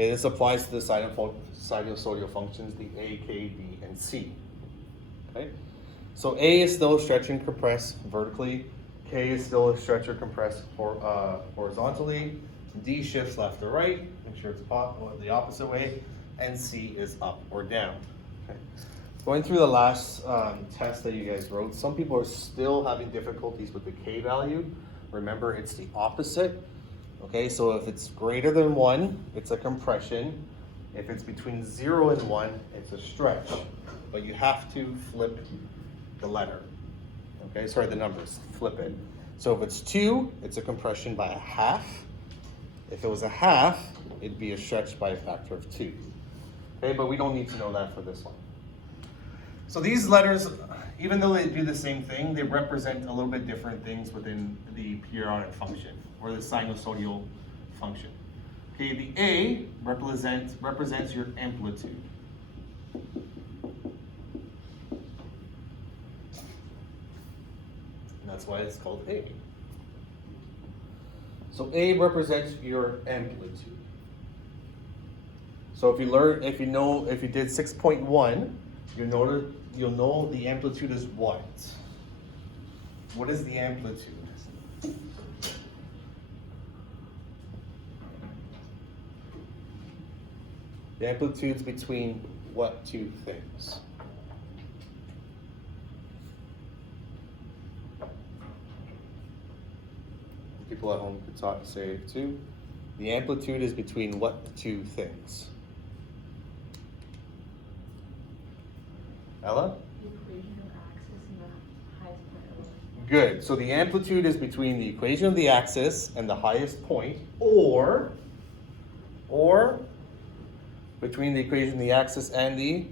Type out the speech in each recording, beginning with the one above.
Okay, this applies to the sinusoidal functions, the A, K, B, and C. Okay, so A is still stretch and compress vertically, K is still stretch or compress horizontally, D shifts left or right, make sure it's the opposite way, and C is up or down. Okay. Going through the last test that you guys wrote, some people are still having difficulties with the K value. Remember, it's the opposite. Okay, so if it's greater than 1, it's a compression. If it's between 0 and 1, it's a stretch. But you have to flip the letter. Okay, sorry, the numbers, flip it. So if it's 2, it's a compression by a half. If it was a half, it'd be a stretch by a factor of 2. Okay, but we don't need to know that for this one. So these letters, even though they do the same thing, they represent a little bit different things within the periodic function or the sinusoidal function. Okay, the A represents your amplitude. And that's why it's called A. So A represents your amplitude. So if you did 6.1, you'll know the amplitude is what? What is the amplitude? The amplitude's between what two things? People at home could say it too. The amplitude is between what two things? Ella? The equation of axis and the highest point. Good. So the amplitude is between the equation of the axis and the highest point, or between the equation of the axis and the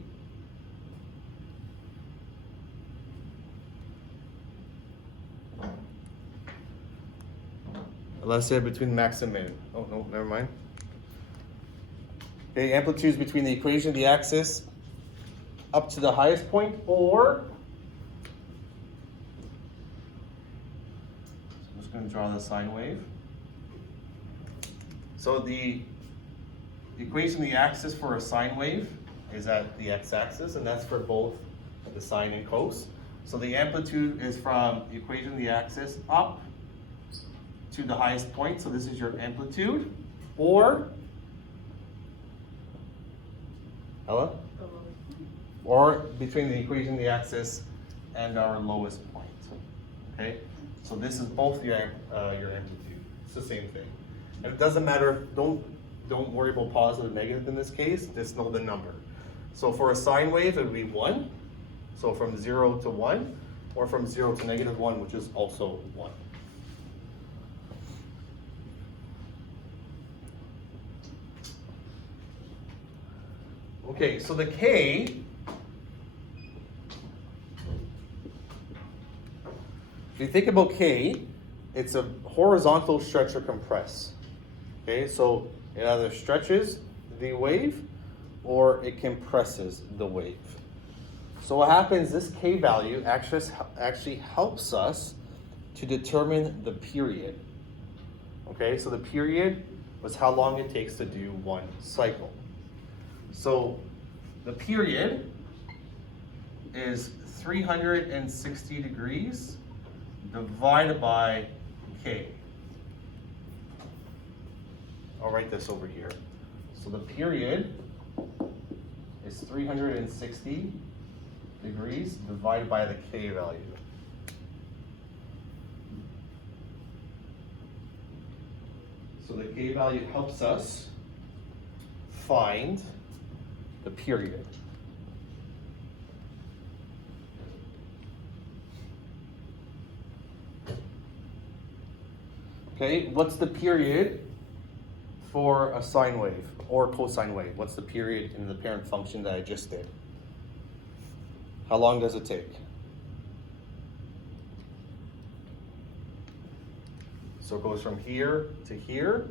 let's say between max and min. Oh no, never mind. Okay, amplitude is between the equation of the axis up to the highest point, or I'm just going to draw the sine wave. So the equation of the axis for a sine wave is at the x-axis, and that's for both the sine and cos. So the amplitude is from the equation of the axis up to the highest point. So this is your amplitude, or Ella? Or between the equation of the axis and our lowest point. Okay, so this is both your amplitude. It's the same thing, and it doesn't matter. Don't worry about positive, negative in this case. Just know the number. So for a sine wave, it would be 1. So from 0 to 1, or from 0 to -1, which is also 1. Okay, so the K, if you think about K, it's a horizontal stretch or compress. Okay, so it either stretches the wave or it compresses the wave. So what happens, this K value actually helps us to determine the period. Okay, so the period was how long it takes to do one cycle. So the period is 360 degrees divided by K. I'll write this over here. So the period is 360 degrees divided by the K value. So the K value helps us find the period. Okay, what's the period for a sine wave or cosine wave? What's the period in the parent function that I just did? How long does it take? So it goes from here to here.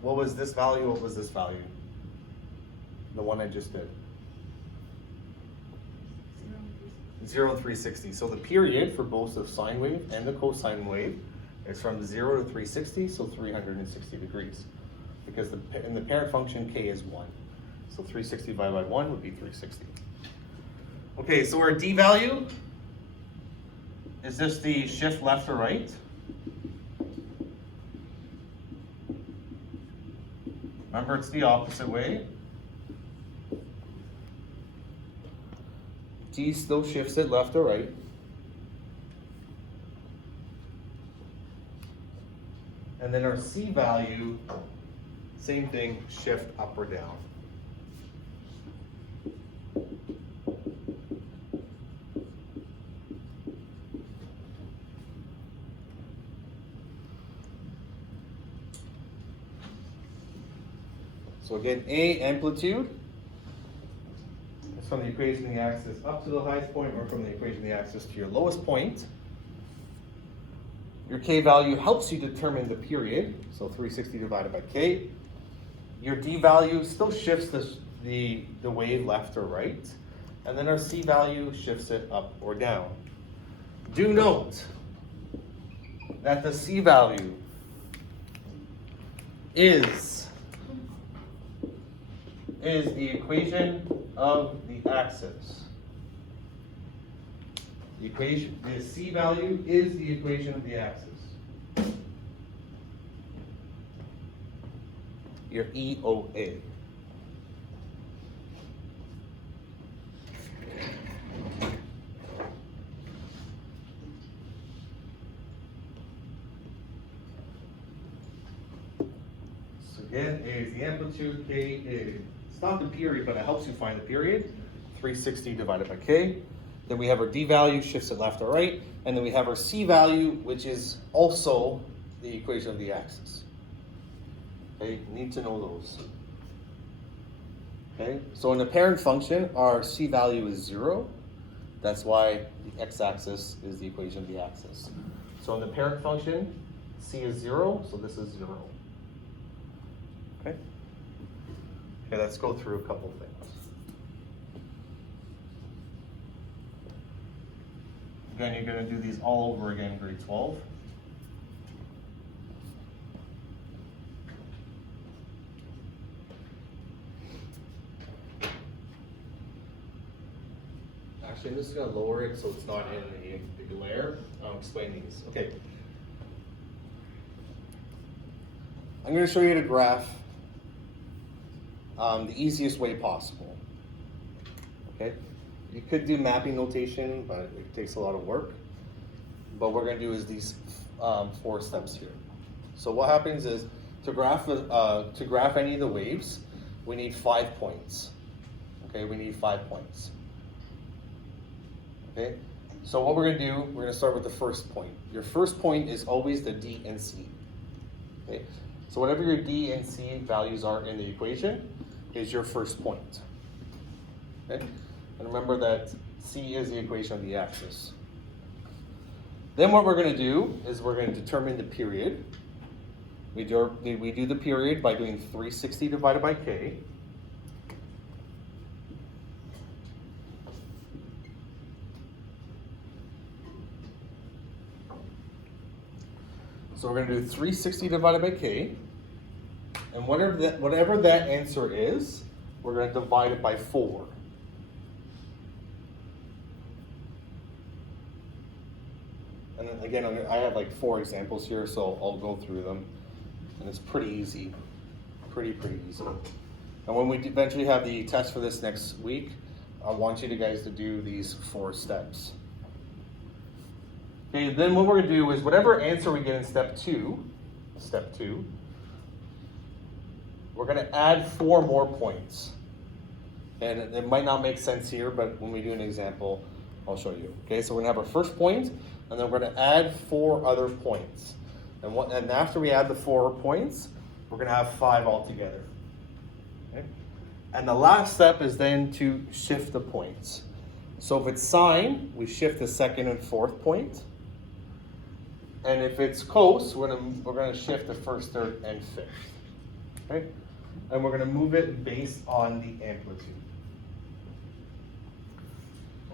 What was this value? What was this value? The one I just did. 0 and 360. So the period for both the sine wave and the cosine wave is from 0 to 360, so 360 degrees. because in the parent function, k is 1. So 360 divided by 1 would be 360. Okay, so our d value, is this the shift left or right? Remember, it's the opposite way. D still shifts it left or right. And then our C value, same thing, shift up or down. So again, A, amplitude, is from the equation of the axis up to the highest point, or from the equation of the axis to your lowest point. Your k value helps you determine the period, so 360 divided by k. Your d value still shifts the wave left or right, and then our c value shifts it up or down. Do note that the c value is the equation of the axis. The c value is the equation of the axis. Your EOA. So again, A is the amplitude, K is, it's not the period, but it helps you find the period. 360 divided by K. Then we have our D value, shifts it left or right. And then we have our C value, which is also the equation of the axis. Okay, need to know those. Okay, so in the parent function, our C value is 0. That's why the x-axis is the equation of the axis. So in the parent function, C is 0, so this is 0. Okay? Okay, let's go through a couple things. Again, you're going to do these all over again, grade 12. Actually, I'm just going to lower it so it's not in the glare. I'll explain these. Okay. I'm going to show you the graph the easiest way possible. Okay. You could do mapping notation, but it takes a lot of work. But what we're going to do is these 4 steps here. So what happens is to graph any of the waves, we need 5 points. Okay, we need 5 points. Okay, so what we're going to do, we're going to start with the first point. Your first point is always the D and C. Okay, so whatever your D and C values are in the equation is your first point. Okay, and remember that C is the equation of the axis. Then what we're going to do is we're going to determine the period. We do the period by doing 360 divided by K. So we're going to do 360 divided by K, and whatever that answer is, we're going to divide it by 4. And then again, I have like 4 examples here, so I'll go through them, and it's pretty easy, pretty easy. And when we eventually have the test for this next week, I want you guys to do these 4 steps. Okay, then what we're going to do is whatever answer we get in step 2, we're going to add 4 more points. And it might not make sense here, but when we do an example, I'll show you. Okay, so we're going to have our first point, and then we're going to add 4 other points. And after we add the 4 points, we're going to have 5 altogether. Okay? And the last step is then to shift the points. So if it's sine, we shift the second and fourth point. And if it's cos, we're gonna shift the first, third, and fifth. Okay? And we're gonna move it based on the amplitude.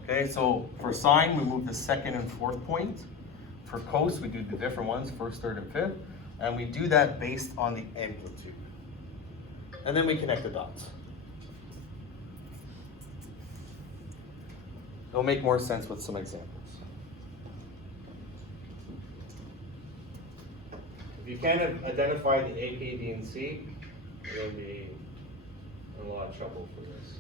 Okay, so for sine, we move the second and fourth point. For cos, we do the different ones, first, third, and fifth. And we do that based on the amplitude. And then we connect the dots. It'll make more sense with some examples. If you can't identify the A, K, B, and C, you'll be in a lot of trouble for this.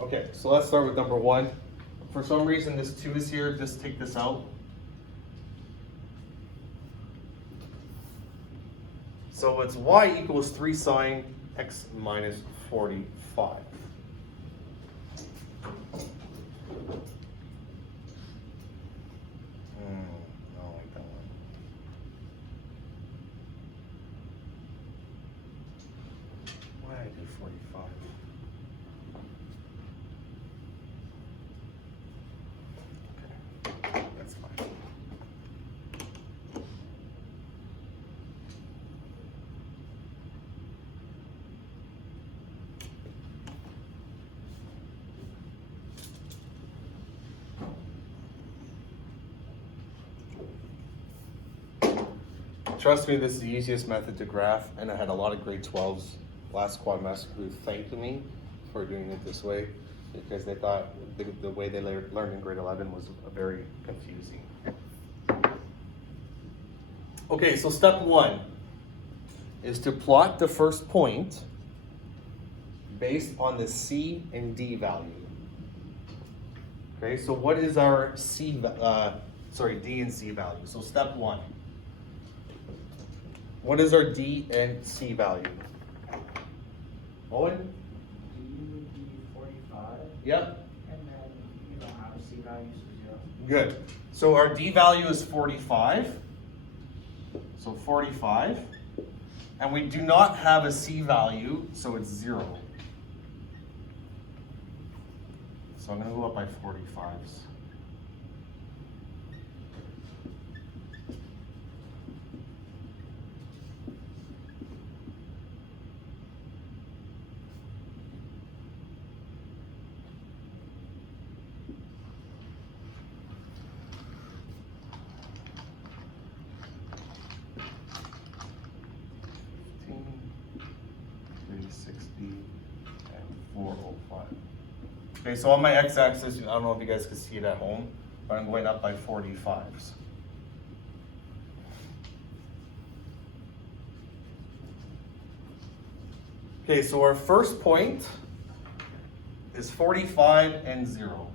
Okay, so let's start with number 1. For some reason this 2 is here, just take this out. So it's y equals 3 sine x minus 45. I don't like that one. Why did I do 45? Okay, that's fine. Trust me, this is the easiest method to graph, and I had a lot of grade 12s last quadrimester who thanked me for doing it this way because they thought the way they learned in grade 11 was very confusing. Okay, so step 1 is to plot the first point based on the C and D value. Okay, so what is our D and C value? So step 1. What is our D and C value? Owen? D would be 45. Yep. And then you don't have a C value, so 0. Good. So our D value is 45. So 45. And we do not have a C value, so it's 0. So I'm going to go up by 45s. Okay, so on my x-axis, I don't know if you guys can see it at home, but I'm going up by 45s. Okay, so our first point is 45 and 0.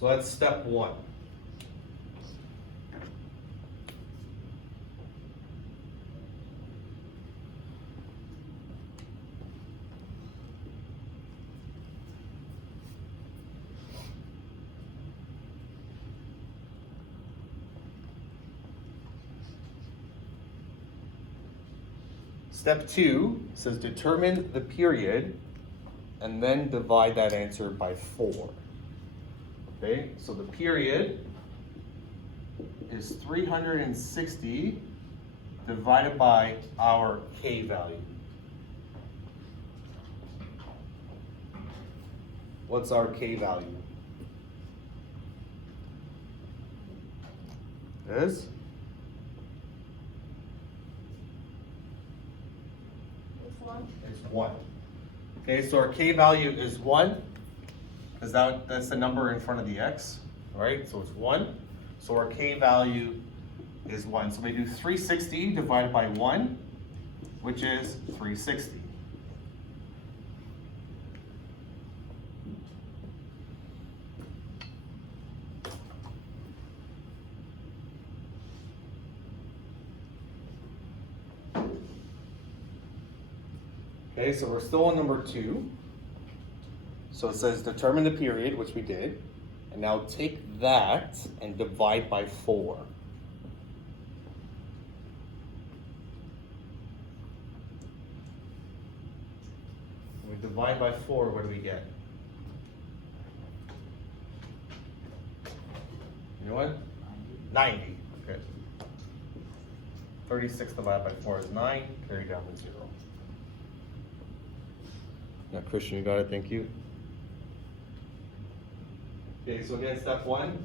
So that's step 1. Step 2 says determine the period and then divide that answer by 4. Okay, so the period is 360 divided by our K value. What's our K value? Is? It's 1. Okay, so our K value is 1, because that's the number in front of the X, right? So it's 1. So our K value is 1. So we do 360 divided by 1, which is 360. Okay, so we're still on number 2. So it says determine the period, which we did. And now take that and divide by 4. When we divide by 4, what do we get? You know what? 90. Good. 36 divided by 4 is 9. Carry down to 0. Now, Christian, you got it. Thank you. Okay, so again, step one,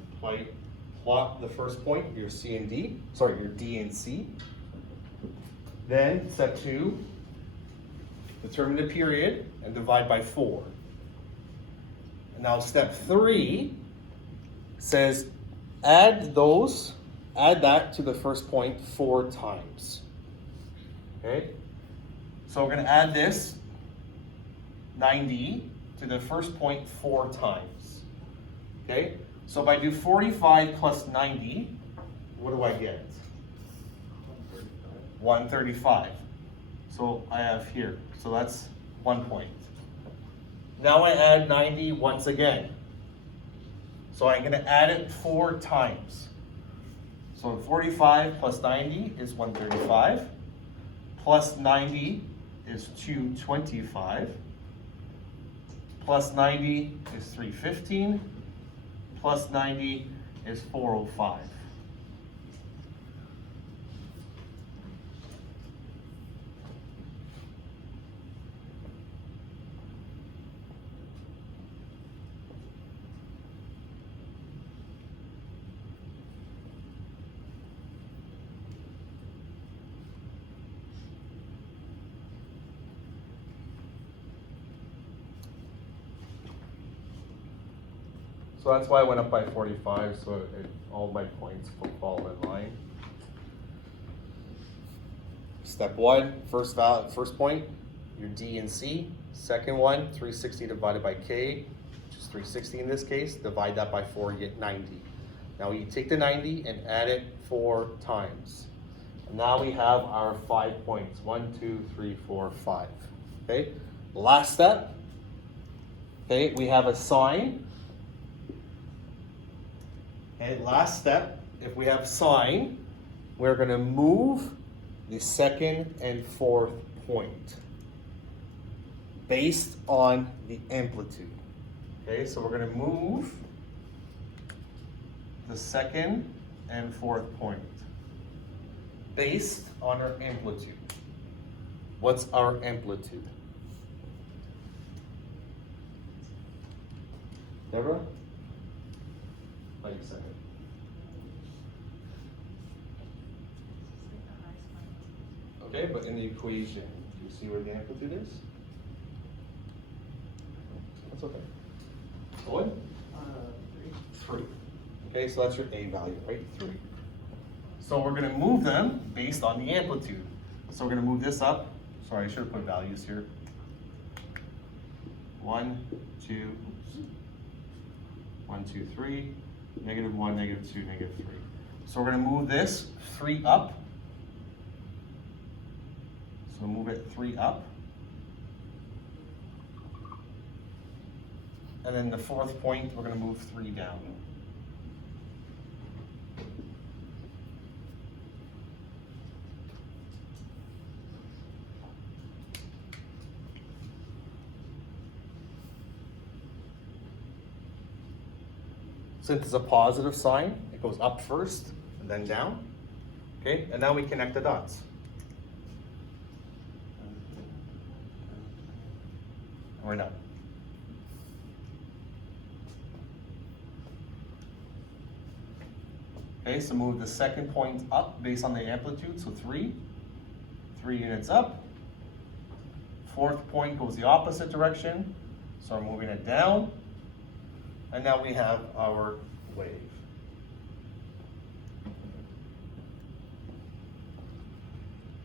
plot the first point, your C and D, sorry, your D and C. Then step two, determine the period and divide by 4. And now step 3 says add that to the first point 4 times. Okay? So we're going to add this 90 to the first point 4 times. Okay? So if I do 45 plus 90, what do I get? 135. So I have here. So that's 1 point. Now I add 90 once again. So I'm going to add it 4 times. So 45 plus 90 is 135. Plus 90 is 225. Plus 90 is 315. Plus 90 is 405. So that's why I went up by 45, so all my points will fall in line. Step 1, first point, your D and C. Second one, 360 divided by K, which is 360 in this case. Divide that by 4, you get 90. Now you take the 90 and add it 4 times. And now we have our 5 points, 1, 2, 3, 4, 5. Okay, last step. Okay, we have a sign. Okay, last step, if we have sign, we're going to move the second and fourth point based on the amplitude. Okay, so we're going to move the second and fourth point based on our amplitude. What's our amplitude? Deborah? Wait a second. Okay, but in the equation, do you see where the amplitude is? That's okay. What? 3. Okay, so that's your A value, right? 3. So we're going to move them based on the amplitude. So we're going to move this up. Sorry, I should have put values here. 1, 2, 1, 2, 3, -1, -2, -3. So we're going to move this 3 up. So move it 3 up. And then the fourth point, we're going to move 3 down. Since it's a positive sign, it goes up first and then down. Okay, and now we connect the dots. And we're done. Okay, so move the second point up based on the amplitude, so 3 units up. Fourth point goes the opposite direction, so I'm moving it down. And now we have our wave.